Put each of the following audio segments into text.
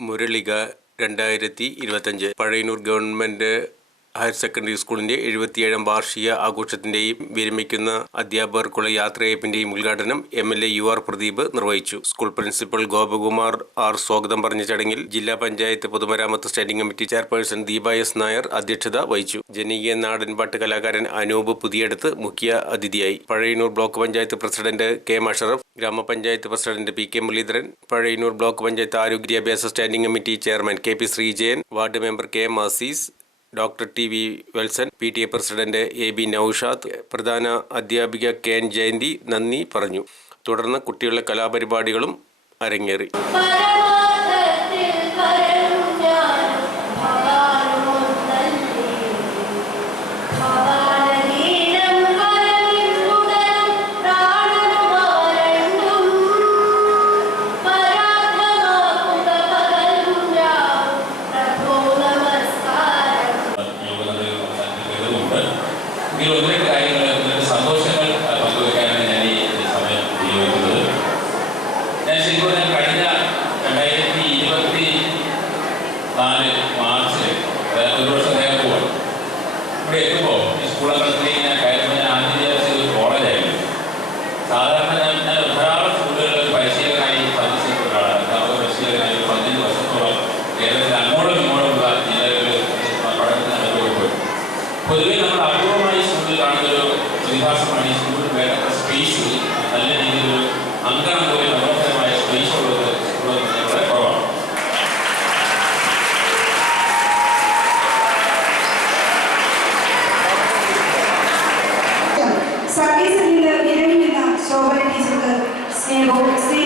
മുരളിക രണ്ടായിരത്തി ഇരുപത്തഞ്ച്. Pazhayannur government higher secondary സ്കൂളിന്റെ എഴുപത്തിയേഴാം വാർഷിക ആഘോഷത്തിന്റെയും വിരമിക്കുന്ന അധ്യാപകർക്കുള്ള യാത്രയപ്പിന്റെയും ഉദ്ഘാടനം M L A U R Pradeep നിർവഹിച്ചു. സ്കൂൾ പ്രിൻസിപ്പൽ ഗോപകുമാർ ആർ സ്വാഗതം പറഞ്ഞ ചടങ്ങിൽ ജില്ലാ പഞ്ചായത്ത് പൊതുമരാമത്ത് standing committee chairperson Deepa S Nair അധ്യക്ഷത വഹിച്ചു. ജനകീയ നാടൻ പാട്ട് കലാകാരൻ അനൂപ് പുതിയടത്ത് മുഖ്യ അതിഥിയായി. Pazhayannur block panchayat president K Musharaf ഗ്രാമപഞ്ചായത്ത് president P K Muraleedharan Pazhayannur block panchayat ആരോഗ്യ വിദ്യാഭ്യാസ standing committee chairman K P Sreejayan ward member K M Azeez doctor T V Welson P T A president A B Noushad പ്രധാന അധ്യാപിക K N Jayanti നന്ദി പറഞ്ഞു. തുടർന്ന് കുട്ടികളുടെ കലാപരിപാടികളും അരങ്ങേറി. സ്കൂളിൽ കാണുന്ന ഒരു പ്രതിഭാസമാണ് ഈ സ്കൂളിൽ വേണ്ടത്ര സ്പേസ് നല്ല രീതിയിലൊരു അങ്കണം പോലെ മനോഹരമായ സ്പേസ് ഉള്ളത് സ്കൂളിൽ വളരെ കുറവാണ് സർവീസിൽ നിന്ന് വിരമിക്കുന്ന ശോഭന ടീച്ചർക്ക് സ്നേഹവും സ്നേഹോപഹാരം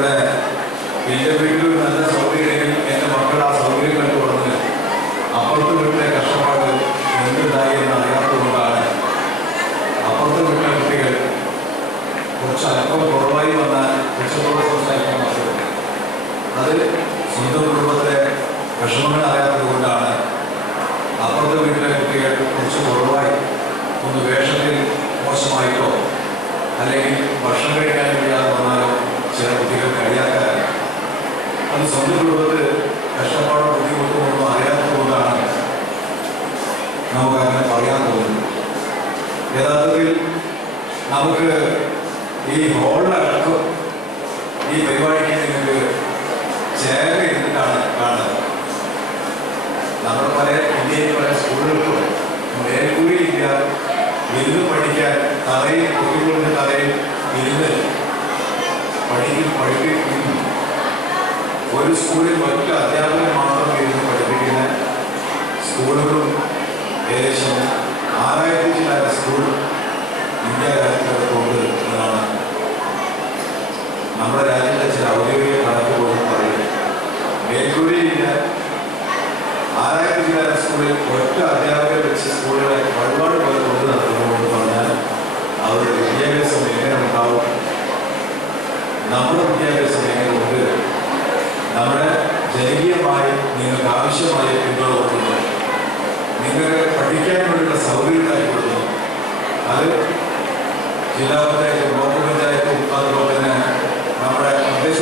നമ്മുടെ എന്റെ വീട്ടിൽ നല്ല സൗകര്യം എന്റെ മക്കൾ ആ സൗകര്യം കണ്ടു വന്ന് അപ്പുറത്ത് വീട്ടിലെ കഷ്ടപ്പാട് എന്തുണ്ടായി എന്ന് അറിയാത്തതുകൊണ്ടാണ് അപ്പുറത്ത് വീട്ടിലെ കുട്ടികൾ കുറച്ച് അല്പം കുറവായി വന്ന കുറച്ചുകൂടെ സംസാരിക്കാൻ മാത്രം അത് സ്വന്തം കുടുംബത്തെ വിഷമങ്ങൾ അറിയാത്തതുകൊണ്ടാണ് അപ്പുറത്തെ വീട്ടിലെ കുട്ടികൾ കുറച്ച് കുറവായി. ഒന്ന് വേഷത്തിൽ മോശമായിട്ടോ കുടുംബത്തിൽ കഷ്ടപ്പാടോ ബുദ്ധിമുട്ടുമൊന്നും അറിയാത്തതുകൊണ്ടാണ് നമുക്ക് അങ്ങനെ പറയാൻ തോന്നുന്നത്. യഥാർത്ഥത്തിൽ നമുക്ക് ഈ ഹോളിലടക്കം ഈ പരിപാടിക്ക് നിങ്ങൾക്ക് ചേർന്ന് ഇരുന്നിട്ടാണ് കാണുന്നത് നമ്മൾ പല ഇന്ത്യയിൽ പല സ്കൂളുകൾക്കും മേൽക്കൂരിയില്ല ഇരുന്ന് പഠിക്കാൻ തറയിൽ കുട്ടികളുടെ തറയിൽ ഇരുന്ന് പഠിക്കും പഠിപ്പിക്കുന്നു ഒരു സ്കൂളിൽ ഒറ്റ അധ്യാപകൻ മാത്രം ഇരുന്ന് പഠിപ്പിക്കുന്ന സ്കൂളുകളും ഏകദേശം ആറായിരത്തി ചില സ്കൂൾ ഇന്ത്യ രാജ്യത്തുണ്ട് എന്നാണ് നമ്മുടെ രാജ്യത്തെ ചില ഔദ്യോഗിക കണക്ക് പോലും പറയുന്നത്. മേൽക്കൂരിയില്ല ആറായിരത്തി ചില സ്കൂളിൽ ഒറ്റ അധ്യാപകരെ വെച്ച് സ്കൂളുകളെ ഒരുപാട് പഠിക്കാനുള്ള സൗകര്യം ഉണ്ടായിക്കൊടുക്കുന്നു അത് ജില്ലാ പഞ്ചായത്തും ബ്ലോക്ക് പഞ്ചായത്തും അതുപോലെ തന്നെ നമ്മുടെ പ്രദേശ